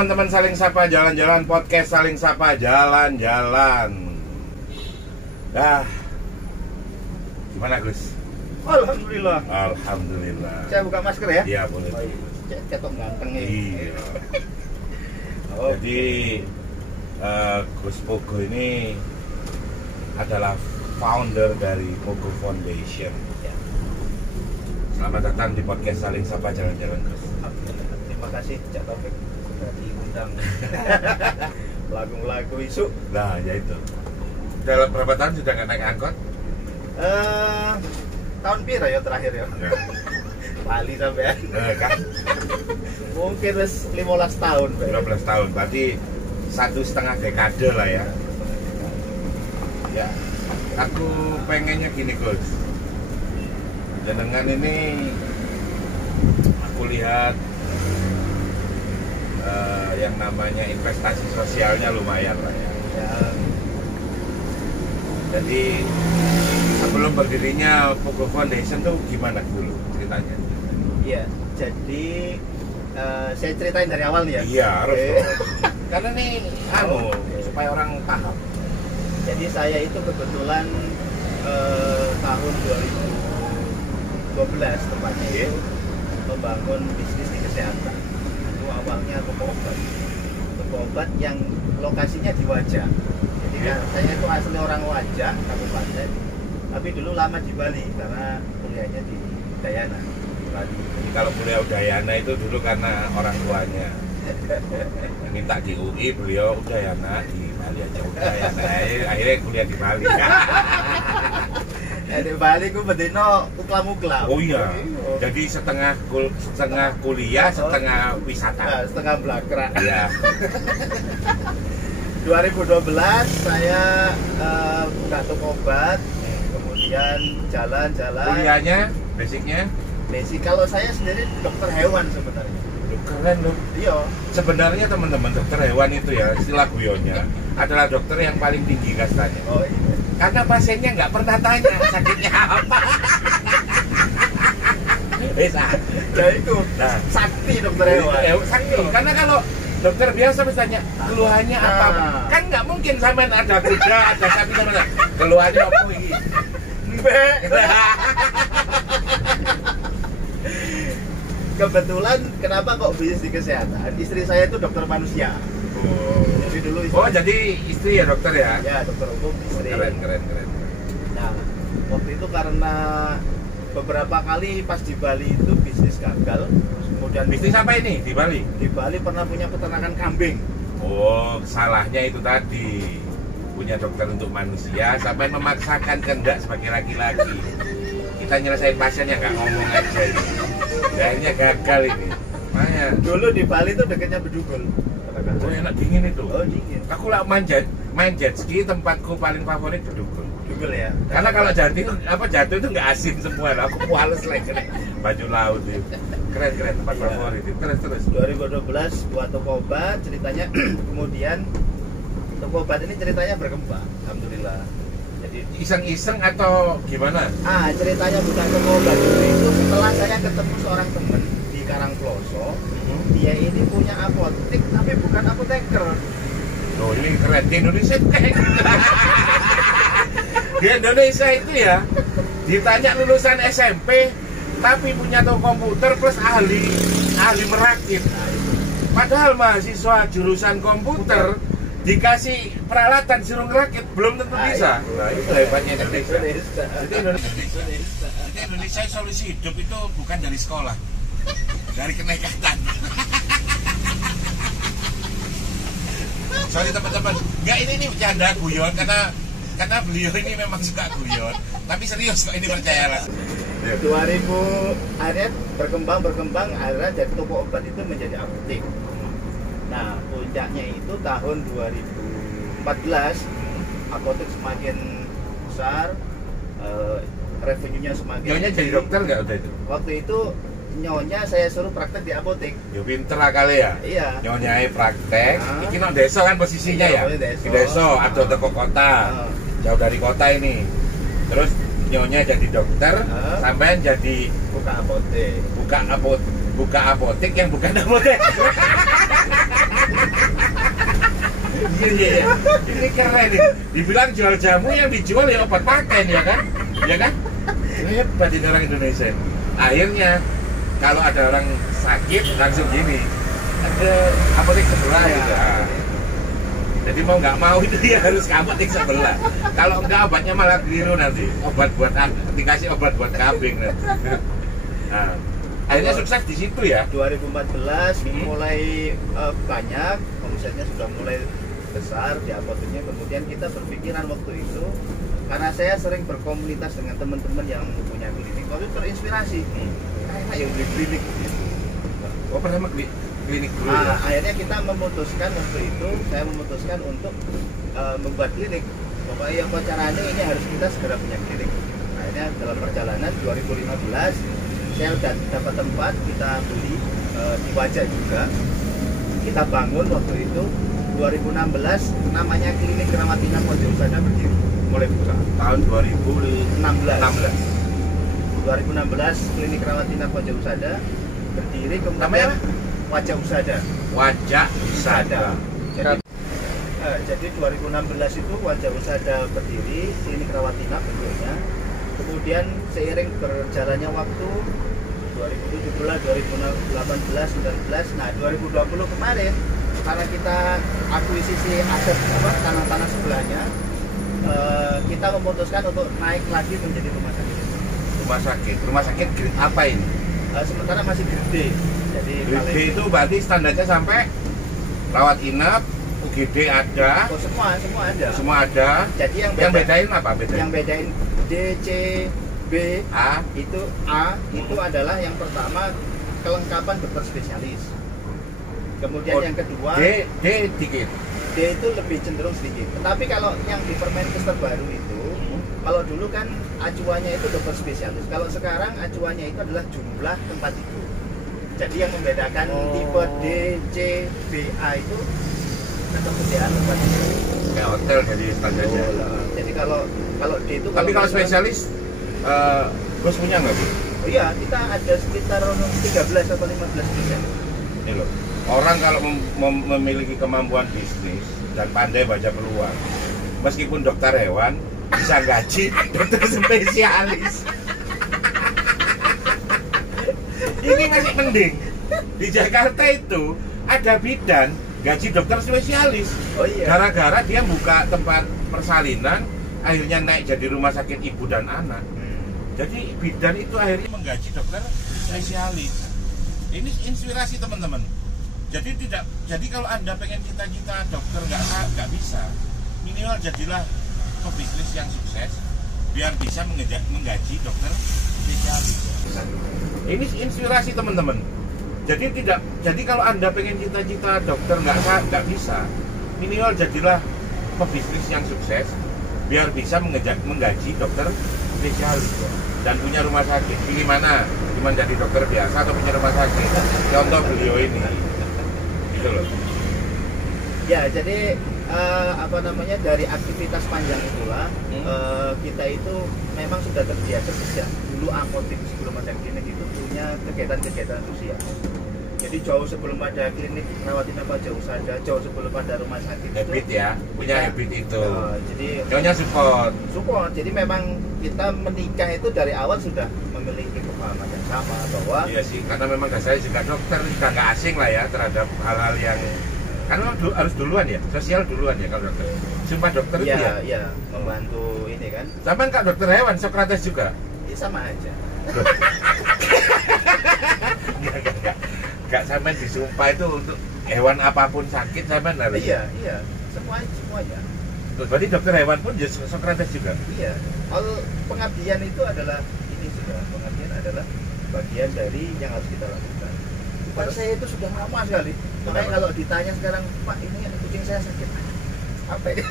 teman-teman Saling Sapa Jalan-Jalan Podcast Saling Sapa Jalan-Jalan. Dah. Gimana Gus? Alhamdulillah. Alhamdulillah. Saya buka masker ya? Iya boleh. Oh, iya. Cetok ganteng nih. Iya. Jadi Gus Pogo ini adalah founder dari Pogo Foundation. Ya. Selamat datang di podcast Saling Sapa Jalan-Jalan Gus. Terima kasih Cak Taufik sudah diundang. Lagu-lagu isu. Nah ya itu. Dalam berapa tahun sudah nggak naik angkot? Tahun pira ya terakhir ya? Ya. Bali sampean. Kan? Mungkin 15 tahun. 15 tahun, berarti 1,5 dekade lah ya. Ya, aku pengennya gini Gus. Jenengan ini aku lihat yang namanya investasi sosialnya lumayan lah ya. Ya. Jadi sebelum berdirinya Pogo Foundation tuh gimana dulu ceritanya? Iya, jadi saya ceritain dari awal nih ya. Iya harus. Oke. Dong. Karena nih supaya orang paham. Jadi saya itu kebetulan tahun 2012 tepatnya itu membangun bisnis di kesehatan. Itu awalnya toko obat yang lokasinya di Wajah. Jadi kan saya itu asli orang Wajah, kabupaten. Tapi dulu lama di Bali karena kuliahnya di Udayana, Bali. Jadi kalau kuliah Udayana itu dulu karena orang tuanya minta di UI, beliau Udayana di Bali aja Udayana. Akhirnya kuliah di Bali. Di Bali ku bedino uklam-uklam. Oh iya. Jadi setengah kuliah, setengah wisata. Nah, setengah blakrak. Iya. 2012 saya buka toko obat, kemudian jalan-jalan. Kuliahnya, basicnya? Basic kalau saya sendiri dokter hewan sebenarnya. Keren loh. Iya. Sebenarnya teman-teman dokter hewan itu ya, istilah guyonnya adalah dokter yang paling tinggi kastanya. Oh iya. Karena pasiennya nggak pernah tanya sakitnya apa. Bisa. Ya itu. Nah, Sakti dokter hewan. sakti. Karena kalau dokter biasa misalnya keluhannya apa, kan nggak mungkin sama ada kuda, ada sapi sama keluhannya apa ini. Kebetulan kenapa kok bisnis di kesehatan? Istri saya itu dokter manusia. Jadi dulu istri. Oh jadi istri ya dokter ya? Ya dokter umum istri. Keren. Nah waktu itu karena beberapa kali pas di Bali itu bisnis gagal. Kemudian Bisnis apa ini di Bali? Di Bali pernah punya peternakan kambing. Oh salahnya itu tadi punya dokter untuk manusia sampai memaksakan kehendak sebagai laki-laki. Kita nyelesain pasiennya nggak ngomong aja ini. Akhirnya gagal ini. Makanya Dulu di Bali itu dekatnya Bedugul. oh enak dingin itu. Oh dingin. Aku lah main jet ski, tempatku paling favorit Bedugul. Bedugul ya. Karena kalau jatuh itu nggak asin semua. Aku puales lagi baju laut itu. Keren tempat Iya. favorit itu. Terus. 2012 buat toko obat ceritanya. Kemudian toko obat ini ceritanya berkembang. Alhamdulillah. Jadi Iseng-iseng atau gimana? ceritanya bukan toko obat dulu itu setelah saya ketemu seorang temen di Karangploso. Dia ini punya apotek tapi bukan apoteker. Oh ini keren di Indonesia itu kayak gitu. Di Indonesia itu ya ditanya lulusan SMP tapi punya toko komputer plus ahli merakit. Nah, itu. Padahal mahasiswa jurusan komputer dikasih peralatan suruh ngerakit belum tentu bisa. Nah itu hebatnya Indonesia. Jadi Indonesia solusi hidup itu bukan dari sekolah, dari kenekatan. Sorry teman-teman, nggak ini bercanda guyon karena beliau ini memang suka guyon, tapi serius kok ini percayalah. 2000 akhirnya berkembang akhirnya dari toko obat itu menjadi apotek. Nah puncaknya itu tahun 2014 apotek semakin besar, revenue-nya semakin. Nyonya jadi dokter nggak udah itu? Waktu itu nyonya saya suruh praktek di apotek. Ya pinter lah kali ya. Iya. Nyonyai praktek. Nah. Iki nang desa kan posisinya Iya, ya. deso. Di desa atau teko kota. Jauh dari kota ini. Terus nyonya jadi dokter, sampean jadi buka apotek. buka apotek yang bukan apotek. Iya. Ini keren nih. Dibilang jual jamu yang dijual ya obat paten ya kan? Ya kan? Hebat ini orang Indonesia. Akhirnya kalau ada orang sakit langsung gini. Ada apotek sebelah gitu. Jadi mau nggak mau itu dia harus ke apotek sebelah. Kalau enggak obatnya malah keliru nanti. Dikasih obat buat kambing nanti. Nah, akhirnya sukses di situ ya. 2014 mulai banyak, omsetnya sudah mulai besar di apoteknya. Kemudian kita berpikiran waktu itu, karena saya sering berkomunitas dengan teman-teman yang punya klinik, waktu itu terinspirasi. Kayak yang beli klinik. Oh, pertama klinik dulu. Nah, akhirnya kita memutuskan waktu itu, saya memutuskan untuk membuat klinik. Pokoknya yang caranya ini harus kita segera punya klinik. Akhirnya dalam perjalanan 2015 saya udah dapat tempat, kita beli di Wajah juga, kita bangun waktu itu. 2016 namanya Klinik Kerawat Inap Pojok Usada berdiri, mulai buka Tahun 2016 Klinik Kerawat Inap Pojok Usada berdiri. Kemudian namanya Wajah Usada. Wajah Usada. Jadi 2016 itu Wajah Usada berdiri, Klinik Kerawat Inap bentuknya. Kemudian seiring berjalannya waktu 2017, 2018, 2019, nah 2020 kemarin karena kita akuisisi aset tanah-tanah sebelahnya, kita memutuskan untuk naik lagi menjadi rumah sakit. Rumah sakit grade apa ini? Sementara masih gede. Jadi Grade B itu berarti standarnya sampai rawat inap, UGD ada. Oh, semua ada. Semua ada. Jadi yang bedain apa? Yang bedain D, C, B, A itu adalah yang pertama kelengkapan dokter spesialis. Kemudian yang kedua D dikit. D itu lebih cenderung sedikit. Tetapi kalau yang di Permenkes terbaru itu, kalau dulu kan acuannya itu dokter spesialis. Kalau sekarang acuannya itu adalah jumlah tempat tidur. Jadi yang membedakan tipe D, C, B, A itu ketersediaan tempat tidur. Kayak hotel jadi standarnya. Jadi kalau D itu. Tapi kalau spesialis, Gus punya nggak Bu? Oh iya, kita ada sekitar 13 atau 15%. Ini loh. Orang kalau memiliki kemampuan bisnis dan pandai baca peluang, meskipun dokter hewan bisa gaji dokter spesialis. Ini masih mending. Di Jakarta itu ada bidan gaji dokter spesialis. Oh iya. Gara-gara dia buka tempat persalinan, akhirnya naik jadi rumah sakit ibu dan anak. Jadi bidan itu akhirnya menggaji dokter spesialis. Ini inspirasi teman-teman. Jadi kalau Anda pengen cita-cita dokter nggak bisa, minimal jadilah pebisnis yang sukses biar bisa menggaji dokter spesialis. Ini inspirasi teman-teman. Jadi kalau Anda pengen cita-cita dokter nggak bisa, minimal jadilah pebisnis yang sukses biar bisa menggaji dokter spesialis dan punya rumah sakit. Pilih mana? Cuma jadi dokter biasa atau punya rumah sakit? Contoh beliau ini. Gitu loh. Ya, jadi dari aktivitas panjang itulah kita itu memang sudah terbiasa sejak dulu apotek sebelum ada klinik itu punya kegiatan-kegiatan sosial. Jadi jauh sebelum ada klinik Kerawat Inap Pojok Usada, jauh sebelum ada rumah sakit habit itu, ya, punya habit itu. Jadi jauhnya support. Jadi memang kita menikah itu dari awal sudah memiliki pemahaman yang sama bahwa iya sih, karena memang saya juga dokter, juga nggak asing lah ya terhadap hal-hal yang karena harus duluan ya, sosial duluan ya kalau dokter. Sumpah dokter itu ya. Iya, membantu ini kan. Sama nggak dokter hewan, Socrates juga. Ya, sama aja. Nggak sampai disumpah itu untuk hewan apapun sakit sampai harus. Iya, semuanya. Berarti dokter hewan pun ya Socrates juga. Iya. Kalau pengabdian itu adalah pengabdian adalah bagian dari yang harus kita lakukan. Pada saya itu sudah lama sekali. Makanya kalau ditanya sekarang, Pak, ini kucing saya sakit. Apa ini?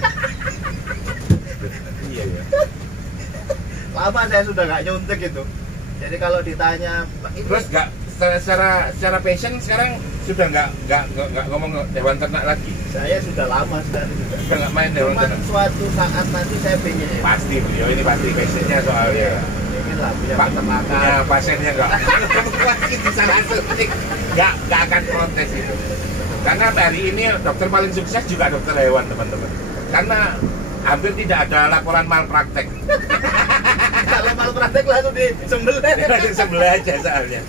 Iya ya. Lama saya sudah nggak nyuntik itu. Jadi kalau ditanya, Pak, ini terus nggak secara passion sekarang sudah nggak ngomong hewan ternak lagi. Saya sudah lama sekali sudah nggak main hewan ternak. Suatu saat nanti saya pengen. Pasti beliau ini pasti passionnya soalnya. Lah, punya punya pasiennya nggak? Pasti bisa langsung nggak akan protes itu. Karena hari ini dokter paling sukses juga dokter hewan, teman-teman. Karena hampir tidak ada laporan malpraktek. Kalau malpraktek langsung disembelih. Langsung sebelah aja soalnya.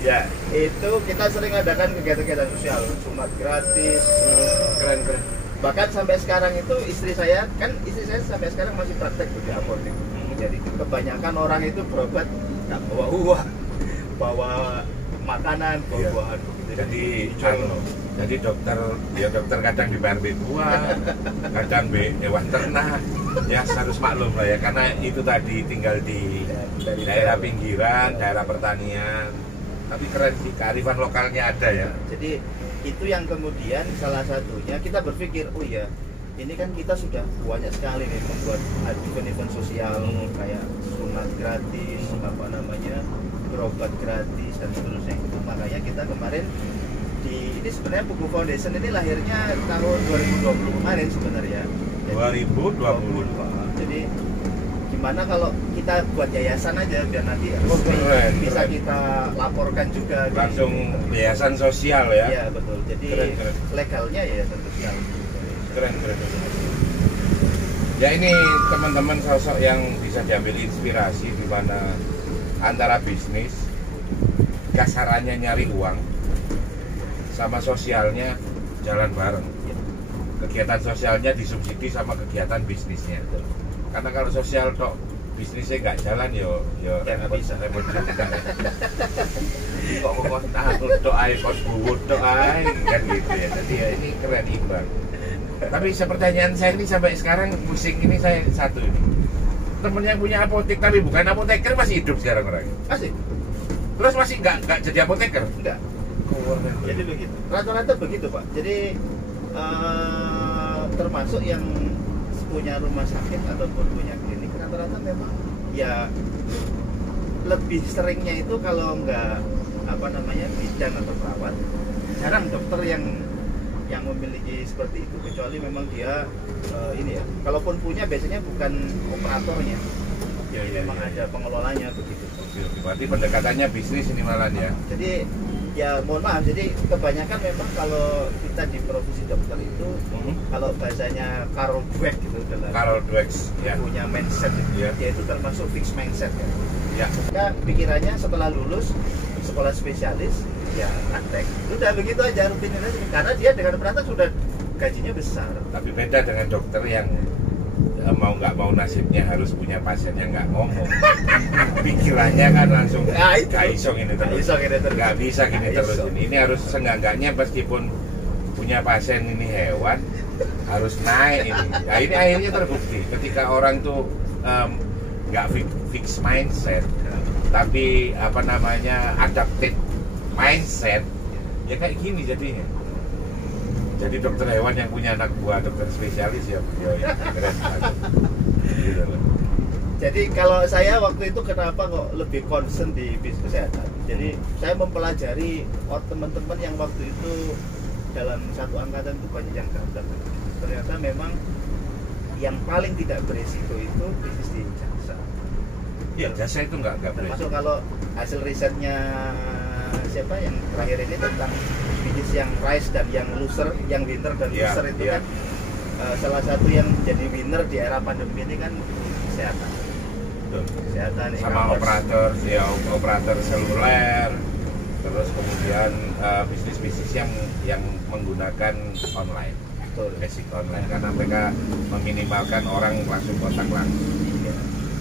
Ya, Itu kita sering adakan kegiatan-kegiatan sosial, sunat gratis. keren. Bahkan sampai sekarang itu istri saya sampai sekarang masih praktek di apotek. Jadi kebanyakan orang itu berobat nggak bawa uang, bawa makanan, bawa Iya. buahan. Jadi dokter kadang di PRB tua, kadang hewan ternak. Ya harus maklum lah ya, karena itu tadi tinggal di Dari daerah pinggiran, daerah pertanian. Tapi keren sih, kearifan lokalnya ada ya. Jadi itu yang kemudian salah satunya kita berpikir, oh ya ini kan kita sudah banyak sekali nih membuat event-event sosial kayak sunat gratis, berobat gratis dan seterusnya. Itu makanya kita kemarin ini sebenarnya Pugu Foundation ini lahirnya tahun 2020 kemarin sebenarnya. Jadi, 2020. Jadi gimana kalau kita buat yayasan aja biar nanti keren, bisa keren. kita laporkan juga Langsung yayasan sosial ya. Iya betul. Jadi Keren. legalnya yayasan sosial. Keren. Ya ini teman-teman sosok yang bisa diambil inspirasi di mana antara bisnis, kasarannya nyari uang, sama sosialnya jalan bareng. Kegiatan sosialnya disubsidi sama kegiatan bisnisnya. Karena kalau sosial tok bisnisnya nggak jalan yo repot juga. Kok tahu tok iPhone buwut tok kan gitu ya. Jadi ya ini keren imbang. Tapi pertanyaan saya ini sampai sekarang pusing ini saya satu ini. Temen yang punya apotek tapi bukan apoteker masih hidup sekarang orang. Masih? Terus masih nggak jadi apoteker? Enggak. Jadi begitu. Rata-rata begitu Pak. Jadi termasuk yang punya rumah sakit ataupun punya klinik rata-rata memang ya lebih seringnya itu kalau nggak bidan atau perawat, jarang dokter yang memiliki seperti itu, kecuali memang dia ini ya, kalaupun punya biasanya bukan operatornya, Ya, memang ada pengelolanya begitu. Berarti pendekatannya bisnis ini malah ya. Jadi ya mohon maaf, jadi kebanyakan memang kalau kita di profesi dokter itu kalau bahasanya Carol Dweck gitu dalam Carol Dweck ya. punya mindset itu, Ya. yaitu termasuk fixed mindset kan. Ya. Kita pikirannya setelah lulus sekolah spesialis ya praktek, udah begitu aja rutinitas, karena dia dengan praktek sudah gajinya besar. Tapi beda dengan dokter yang mau nggak mau nasibnya harus punya pasien yang nggak ngomong. Pikirannya kan langsung nggak iso ini terus. Nggak bisa gini terus. Ini harus seenggak-enggaknya meskipun punya pasien ini hewan harus naik ini. Nah ini akhirnya terbukti ketika orang tuh nggak fix mindset, tapi adapted mindset, ya kayak gini jadinya. Jadi dokter hewan yang punya anak buah dokter spesialis ya keren banget. Gitu loh. Jadi kalau saya waktu itu kenapa kok lebih concern di bisnis kesehatan? Jadi saya mempelajari teman-teman yang waktu itu dalam satu angkatan itu banyak yang gagal. Ternyata memang yang paling tidak beresiko itu bisnis di jasa. Iya jasa itu nggak Termasuk kalau hasil risetnya siapa yang terakhir ini tentang bisnis yang rise dan yang loser, yang winner dan loser itu kan salah satu yang jadi winner di era pandemi ini kan kesehatan. Kesehatan sama operator seluler, terus kemudian bisnis-bisnis yang menggunakan online. Betul. Basic online karena mereka meminimalkan orang langsung kontak langsung.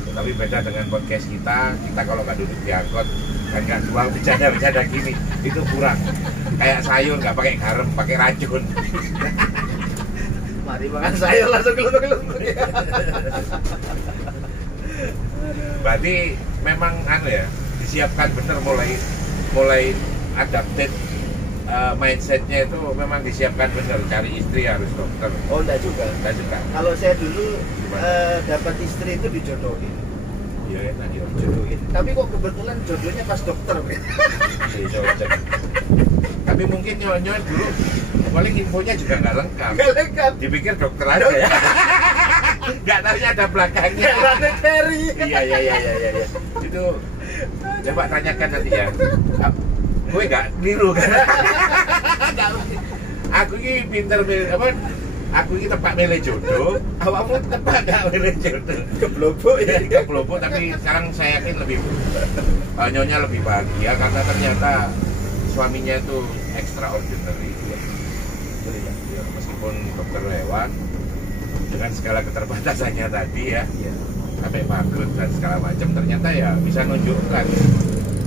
Tapi beda dengan podcast kita kalau nggak duduk di angkot kan nggak jual bercanda gini, itu kurang. Kayak sayur nggak pakai garam, pakai racun. Mari makan sayur langsung gelung-gelung. Berarti memang disiapkan bener mulai adapted mindsetnya itu memang disiapkan bener, cari istri harus dokter. Oh enggak juga. Kalau saya dulu dapat istri itu dijodohin. Iya enak ya. Jodohin. Tapi kok kebetulan jodohnya pas dokter. Tapi mungkin nyonya dulu paling infonya juga nggak lengkap. Nggak lengkap. Dipikir dokter aja ya. Nggak tahunya ada belakangnya. Iya. Itu coba tanyakan nanti ya. Gue nggak niru kan? Aku ini pinter milih apa? Aku ini tepat milih jodoh. Awakmu tepat gak milih jodoh? Keblobok ya. Keblobok, tapi sekarang saya yakin nyonya lebih bahagia karena ternyata suaminya itu extraordinary. Ya, meskipun dokter hewan dengan segala keterbatasannya tadi ya, sampai bangkrut dan segala macam, ternyata ya bisa nunjukkan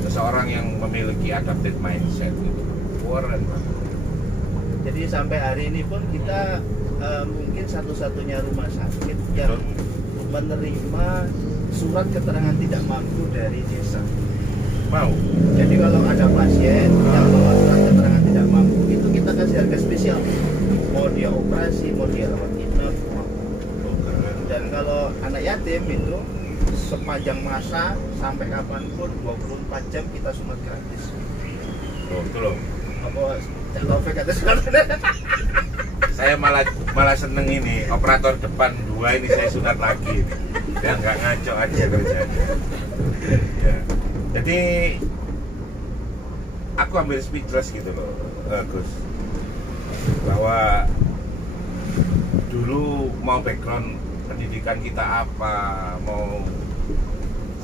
seseorang yang memiliki adaptive mindset gitu. Keren banget. Jadi sampai hari ini pun kita mungkin satu-satunya rumah sakit yang menerima surat keterangan tidak mampu dari desa. Mau? Jadi kalau ada pasien yang bawa surat keterangan tidak mampu, itu kita kasih harga spesial. Mau dia operasi, mau dia rawat inap. Dan kalau anak yatim itu sepanjang masa sampai kapanpun 24 jam kita sunat gratis. Loh, itu loh. Apa Cak Taufik kata sunat? Saya malah seneng ini, operator depan 2 ini saya sunat lagi. Biar nggak ngaco aja kerjanya. Ya. Jadi aku hampir speechless gitu loh, Gus. Bahwa dulu mau background pendidikan kita apa, mau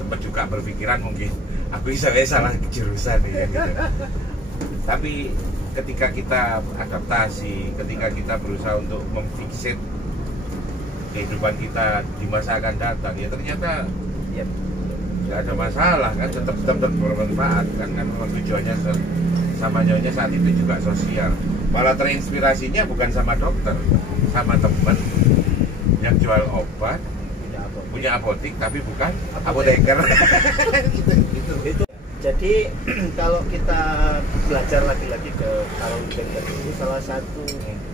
sempat juga berpikiran mungkin aku bisa salah jurusan nih gitu. Tapi ketika kita adaptasi, ketika kita berusaha untuk memfixate kehidupan kita di masa akan datang, ya ternyata ya nggak ada masalah kan, tetap bermanfaat kan memang tujuannya sama nyonya saat itu juga sosial. Malah terinspirasinya bukan sama dokter, sama teman yang jual obat, punya apotik tapi bukan apoteker. Itu. Jadi kalau kita belajar lagi-lagi ke Carol Dweck itu salah satu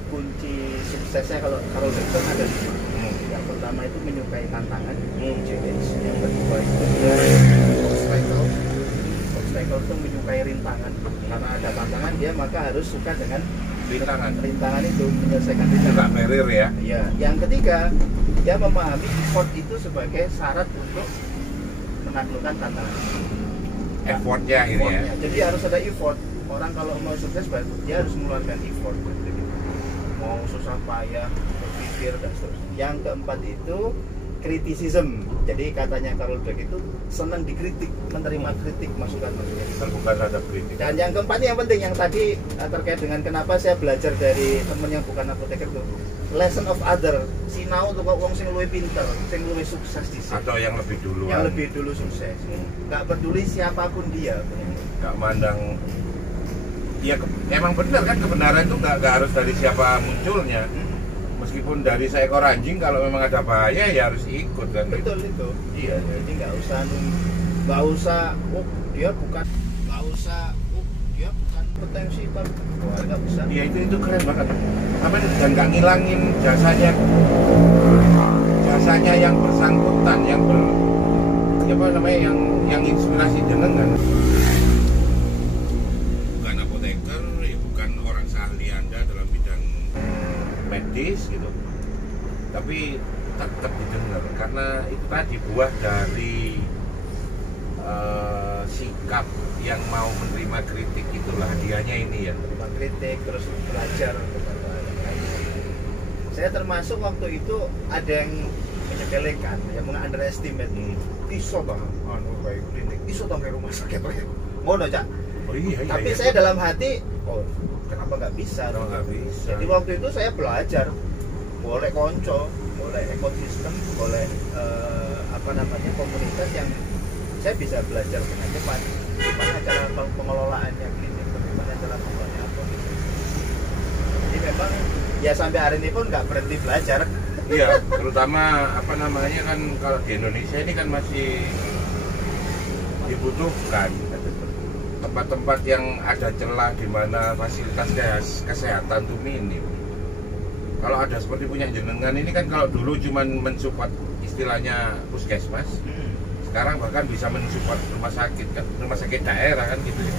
kunci suksesnya kalau Carol Dweck ada di sini. Yang pertama itu menyukai tantangan, challenge. Yang kedua itu obstacle. Obstacle itu menyukai rintangan. Karena ada tantangan dia maka harus suka dengan rintangan itu, menyelesaikan rintangan. Barrier ya. Iya. Yang ketiga, dia memahami effort itu sebagai syarat untuk menaklukkan tantangan. Effortnya ini ya. Jadi harus ada effort. Orang kalau mau sukses dia harus mengeluarkan effort. Mau susah payah, berpikir dan seterusnya. Yang keempat itu criticism. Jadi katanya Carol Dweck itu senang dikritik, menerima kritik, masukan-masukan. Terbuka terhadap kritik. Dan yang keempat yang penting, yang tadi terkait dengan kenapa saya belajar dari teman yang bukan apoteker itu, lesson of other. Sinau untuk wong sing luwih pinter, sing luwih sukses di sini. Atau yang lebih dulu. Yang lebih dulu sukses. Nggak peduli siapapun dia. Nggak mandang. Ya emang benar kan, kebenaran itu nggak harus dari siapa munculnya. Meskipun dari seekor anjing, kalau memang ada bahaya ya harus ikut kan. Betul itu. Iya. Jadi nggak usah dia bukan potensi tapi nggak bisa. Iya, itu keren banget. Apa dan nggak ngilangin jasanya yang bersangkutan, yang yang inspirasi jenengan. Bukan apoteker, ya bukan orang seahli Anda dalam bidang medis gitu, tapi tetap didengar karena itu tadi buah dari sikap yang mau menerima kritik. Itulah hadiahnya ini ya, menerima kritik terus belajar. Saya termasuk waktu itu ada yang menyepelekan, yang meng-underestimate. Iso bang, kayak klinik, iso kayak rumah sakit ngono cak. Oh iya. Tapi saya dalam hati, kenapa nggak bisa? Nggak bisa. Jadi waktu itu saya belajar, boleh konco, boleh ekosistem, boleh komunitas yang saya bisa belajar dengan cepat. Gimana cara pengelolaannya klinik, bagaimana cara pengelolaannya apa gitu. Jadi memang ya sampai hari ini pun nggak berhenti belajar. Iya, terutama kan kalau di Indonesia ini kan masih dibutuhkan tempat-tempat yang ada celah di mana fasilitas kesehatan tuh minim. Kalau ada seperti punya jenengan ini kan, kalau dulu cuman mensupport istilahnya puskesmas, sekarang bahkan bisa mensupport rumah sakit daerah kan gitu ya.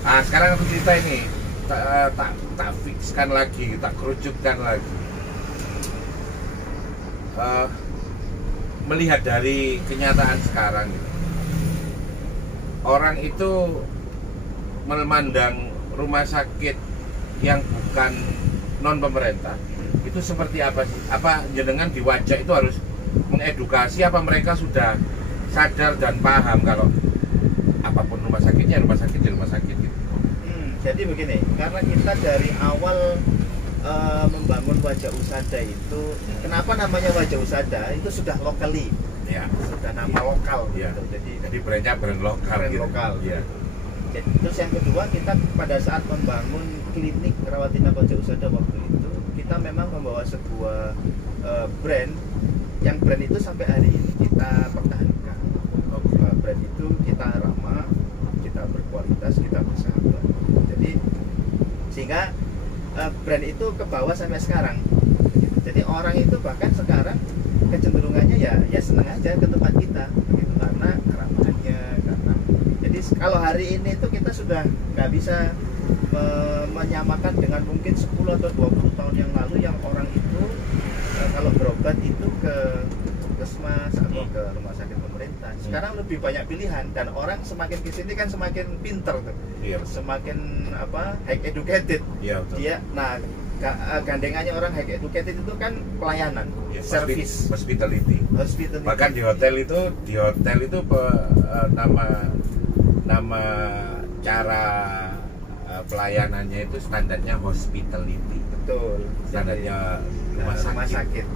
Nah sekarang aku cerita ini tak fixkan lagi, tak kerucutkan lagi. Melihat dari kenyataan sekarang gitu. Orang itu memandang rumah sakit yang bukan non pemerintah itu seperti apa sih? Apa jenengan di Wajak itu harus mengedukasi, apa mereka sudah sadar dan paham kalau apapun rumah sakitnya rumah sakit gitu? Jadi begini, karena kita dari awal membangun Wajak Usada itu, kenapa namanya Wajak Usada? Itu sudah locally, ya, sudah nama lokal, ya. gitu. Jadi brandnya brand lokal, brand gitu. lokal. Ya. Jadi, terus yang kedua, kita pada saat membangun klinik rawat inap Wajak Usada waktu itu, kita memang membawa sebuah brand, yang brand itu sampai hari ini kita pertahankan. Brand itu kita ramah, kita berkualitas, kita bersahabat. Jadi sehingga brand itu ke bawah sampai sekarang. Jadi orang itu bahkan sekarang kecenderungannya ya senang aja ke tempat kita, gitu, karena keramahannya, karena jadi kalau hari ini itu kita sudah nggak bisa menyamakan dengan mungkin 10 atau 20 tahun yang lalu yang orang itu kalau berobat itu ke puskesmas atau ke rumah sakit pemerintah. Sekarang lebih banyak pilihan dan orang semakin kesini kan semakin pinter tuh. Iya. Semakin high educated. Iya, betul. Dia gandengannya orang high educated itu kan pelayanan, Ya, service, hospitality. hospitality. Bahkan di hotel itu nama cara pelayanannya itu standarnya hospitality. Betul. Standarnya rumah sakit.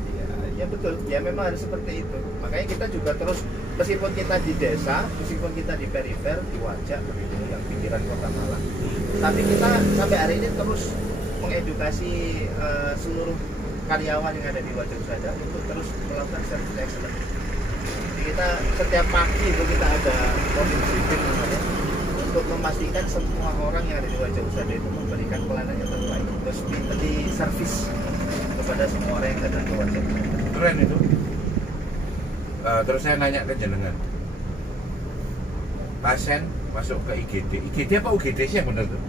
Ya betul, ya memang harus seperti itu. Makanya kita juga terus, meskipun kita di desa, meskipun kita di perifer, di Wajak, begitu yang pinggiran kota Malang, tapi kita sampai hari ini terus mengedukasi seluruh karyawan yang ada di Wajak Usada untuk terus melakukan service excellence. Jadi kita setiap pagi itu kita ada morning briefing namanya, untuk memastikan semua orang yang ada di Wajak Usada itu memberikan pelayanan yang terbaik, hospitality service kepada semua orang yang datang ke Wajak. Keren itu. Terus saya nanya ke jenengan, pasien masuk ke IGD apa UGD sih yang benar tuh?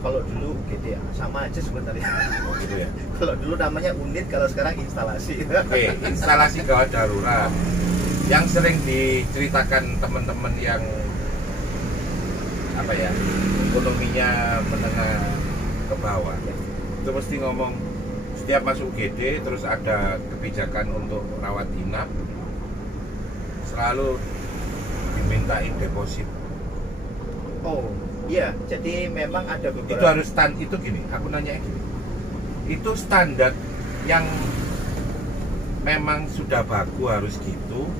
Kalau dulu UGD sama aja sebenarnya. Oh gitu ya. Kalau dulu namanya unit, kalau sekarang instalasi. Oke, instalasi gawat darurat. Yang sering diceritakan teman-teman yang apa ya, ekonominya menengah ke bawah, itu mesti ngomong setiap masuk UGD terus ada kebijakan untuk rawat inap, selalu dimintain deposit. Oh iya, jadi memang ada beberapa. Itu harus itu gini, aku nanya gini, itu standar yang memang sudah baku harus gitu,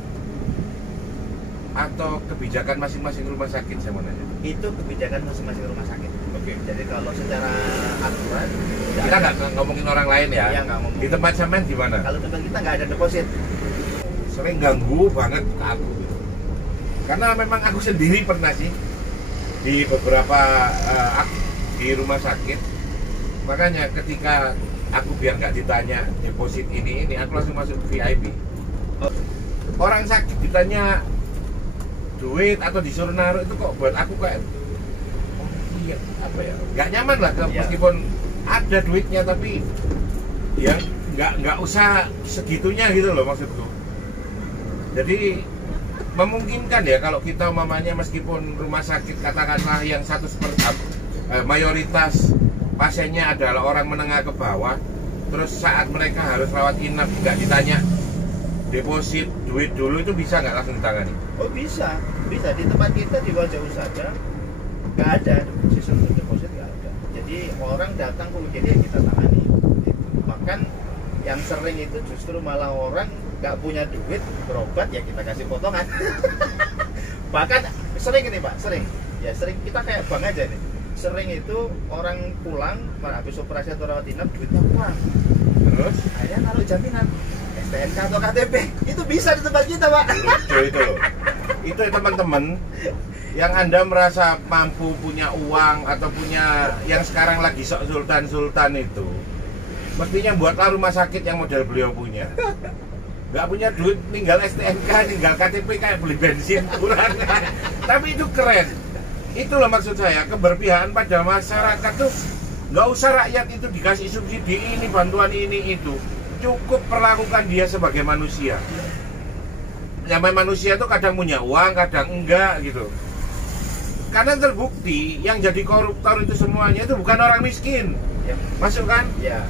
atau kebijakan masing-masing rumah sakit? Saya mau nanya. Itu kebijakan masing-masing rumah sakit. Oke. Jadi kalau secara aturan Kita nggak ngomongin orang lain ya. Iya, nggak ngomong. Di tempat sampean gimana? Kalau tempat kita nggak ada deposit. Sering ganggu banget ke aku gitu. Karena memang aku sendiri pernah sih di beberapa di rumah sakit. Makanya ketika aku biar nggak ditanya deposit ini aku langsung masuk VIP. Orang sakit ditanya duit atau disuruh naruh itu kok buat aku kayak iya apa ya, nggak nyaman lah meskipun ada duitnya, tapi ya nggak usah segitunya gitu loh maksudku. Jadi memungkinkan ya kalau kita umpamanya meskipun rumah sakit katakanlah yang 100% mayoritas pasiennya adalah orang menengah ke bawah, terus saat mereka harus rawat inap nggak ditanya deposit duit dulu, itu bisa nggak langsung ditangani? Oh bisa di tempat kita di Wajak Usada nggak ada sistem deposit, nggak ada. Jadi orang datang ke UGD kita tangani. Bahkan yang sering itu justru malah orang nggak punya duit berobat ya kita kasih potongan. Bahkan sering ini Pak, sering kita kayak bank aja nih. Sering itu orang pulang habis operasi atau rawat inap duitnya kurang. Terus akhirnya naruh jaminan STNK atau KTP, itu bisa di tempat kita Pak. Itu teman-teman yang Anda merasa mampu punya uang atau punya yang sekarang lagi sok sultan itu, mestinya buatlah rumah sakit yang model beliau punya. Nggak punya duit, tinggal STNK, tinggal KTP kayak beli bensin kurang. Tapi itu keren. Itulah maksud saya, keberpihakan pada masyarakat tuh nggak usah rakyat itu dikasih subsidi ini, bantuan ini itu. Cukup perlakukan dia sebagai manusia. Namanya manusia tuh kadang punya uang, kadang enggak gitu. karena terbukti yang jadi koruptor itu semuanya itu bukan orang miskin. Ya. Masuk kan? Ya.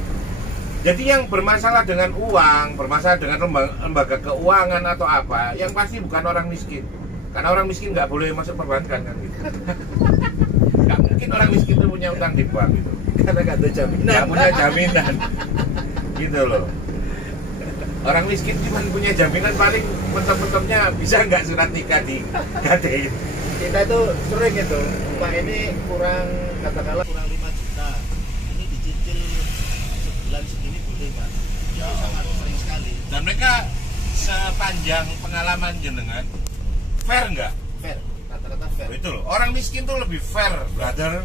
Jadi yang bermasalah dengan uang, bermasalah dengan lembaga keuangan atau apa, yang pasti bukan orang miskin. Karena orang miskin nggak boleh masuk perbankan kan gitu. Nggak mungkin orang miskin itu punya utang di bank gitu. Karena nggak ada jaminan. Nggak punya jaminan. Gitu loh. Orang miskin cuma punya jaminan paling mentok-mentoknya bisa nggak surat nikah digadein. Kita itu sering itu, Pak ini kurang, katakanlah kurang 5 juta. Ini dicicil sebulan segini boleh Pak. Itu sangat sering sekali. Dan mereka sepanjang pengalaman jenengan fair nggak? Fair, rata-rata fair. Itu loh, orang miskin tuh lebih fair, brother.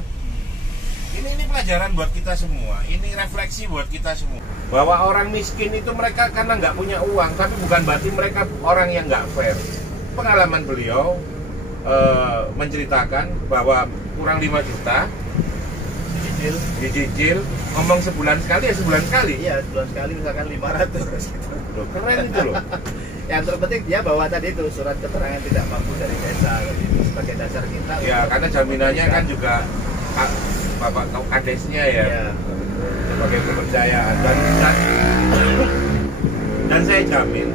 Ini pelajaran buat kita semua, ini refleksi buat kita semua. Bahwa orang miskin itu mereka karena nggak punya uang, tapi bukan berarti mereka orang yang nggak fair. Pengalaman beliau menceritakan bahwa kurang 5 juta dicicil, ngomong sebulan sekali ya sebulan sekali. Iya, sebulan sekali misalkan 500 gitu. Loh, keren itu loh. Yang terpenting dia bawa tadi itu surat keterangan tidak mampu dari desa sebagai dasar kita. Ya, karena jaminannya kan juga Bapak kadesnya ya, sebagai kepercayaan dan saya jamin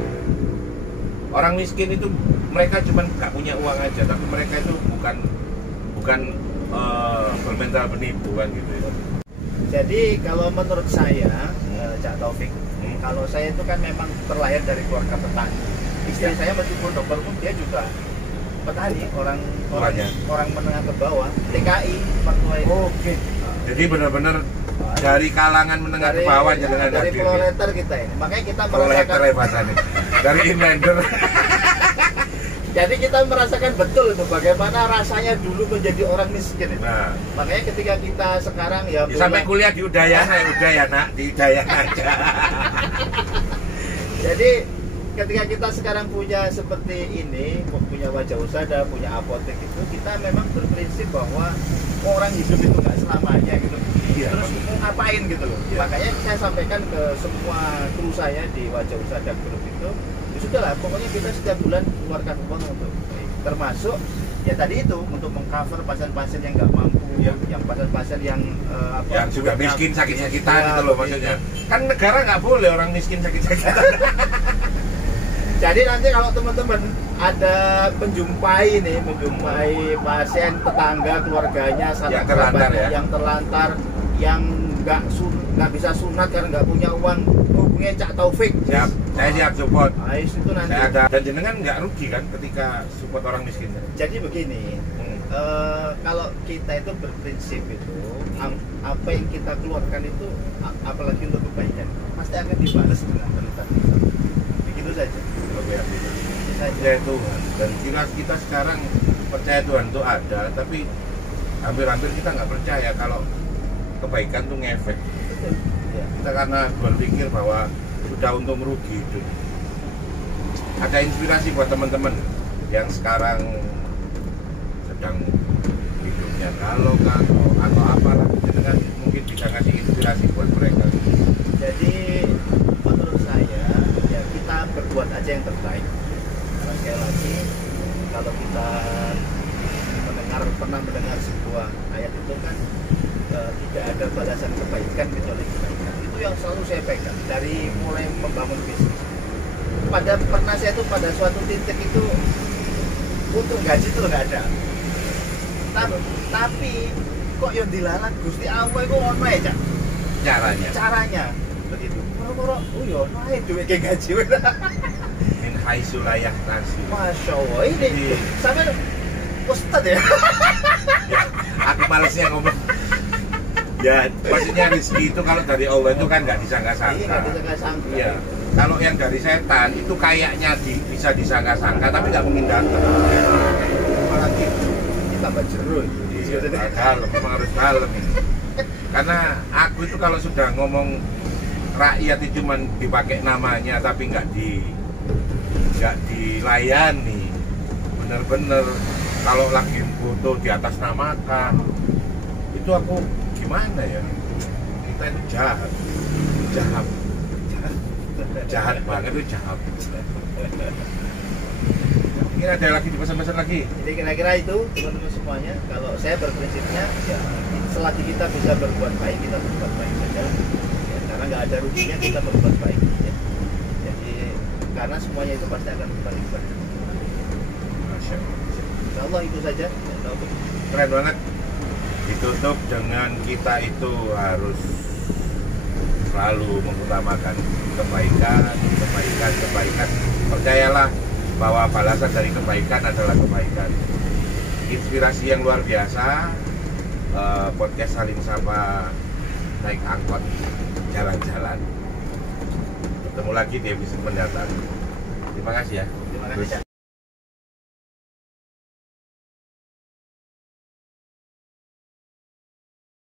orang miskin itu mereka cuma nggak punya uang aja, tapi mereka itu bukan bermental penipu kan gitu ya. Jadi kalau menurut saya, Cak Taufik, kalau saya itu kan memang terlahir dari keluarga petani. Istri saya meskipun dokter pun dia juga petani, orang menengah ke bawah, TKI, mertua itu. Oke. Jadi benar-benar dari kalangan menengah ke bawah dengan dari proletar kita ini. Makanya kita merasakan dari inlander. Jadi kita merasakan betul itu bagaimana rasanya dulu menjadi orang miskin. Nah, makanya ketika kita sekarang ya sampai kuliah di Udayana ya udah ya nak, di Udayana aja. Jadi ketika kita sekarang punya seperti ini, punya wajah usaha, punya apotek itu, kita memang berprinsip bahwa orang hidup itu nggak selamanya gitu. Iya, terus mau ngapain gitu loh. Iya. Makanya saya sampaikan ke semua kru saya di wajah usaha dan grup itu, ya sudah lah, pokoknya kita setiap bulan keluarkan uang untuk termasuk ya tadi itu untuk mengcover pasien-pasien yang nggak mampu, ya. Yang pasien-pasien yang yang sudah miskin sakit-sakitan gitu loh maksudnya. Kan negara nggak boleh orang miskin sakit-sakitan. Jadi nanti kalau teman-teman ada menjumpai pasien tetangga keluarganya yang terlantar ya, yang nggak bisa sunat karena nggak punya uang, hubungi Cak Taufik. Siap, saya siap support. Nah, itu nanti. Saya ada. Dan jenengan nggak rugi kan ketika support orang miskin? Jadi begini, kalau kita itu berprinsip itu apa yang kita keluarkan itu apalagi untuk kebaikan pasti akan dibalas dengan balasan. Begitu saja. Percaya Tuhan, dan kita sekarang percaya Tuhan itu ada, tapi hampir-hampir kita nggak percaya kalau kebaikan itu ngefek. Betul. Ya. Kita karena berpikir bahwa sudah untung rugi itu. Ada inspirasi buat teman-teman yang sekarang sedang hidupnya kalau atau apa, dengan mungkin bisa ngasih inspirasi buat mereka. Jadi menurut saya ya kita berbuat aja yang terbaik. Karena sekali lagi kalau kita pernah mendengar sebuah ayat itu kan tidak ada balasan kebaikan kecuali kebaikan. Itu yang selalu saya pegang dari mulai membangun bisnis. Pernah saya tuh pada suatu titik itu untuk gaji itu nggak ada. Tapi kok yang dilalat Gusti Allah itu ono ya, Cak? Caranya begitu. Moro-moro yo naik duit ke gaji. Min haitsu la yahtasib. Masya Allah, ini sampai Ustad ya. Ya, aku malesnya ngomong. Ya, maksudnya rezeki itu kalau dari Allah itu kan nggak disangka-sangka. Iya, nggak disangka-sangka. Iya. Kalau yang dari setan itu kayaknya bisa disangka-sangka, tapi nggak mungkin datang. Malah gitu. Kita bajeru. Iya, dalam, memang harus dalam ini. Karena aku itu kalau sudah ngomong rakyat itu cuma dipakai namanya, tapi nggak dilayani, bener-bener. Kalau lagi foto di atas namakan, itu aku gimana ya? Kita itu jahat banget itu jahat. Mungkin ada lagi dipesan-pesan lagi. Jadi kira-kira itu teman-teman semuanya. Kalau saya berprinsipnya ya selagi kita bisa berbuat baik kita berbuat baik saja. Ya, karena nggak ada ruginya kita berbuat baik. Ya. Jadi karena semuanya itu pasti akan kembali kepada. Insya Allah itu saja. Keren banget. Ditutup dengan kita itu harus selalu mengutamakan kebaikan. Percayalah bahwa balasan dari kebaikan adalah kebaikan. Inspirasi yang luar biasa. Podcast Saling Sapa naik angkot jalan-jalan. Ketemu lagi di episode mendatang. Terima kasih ya. Terima kasih.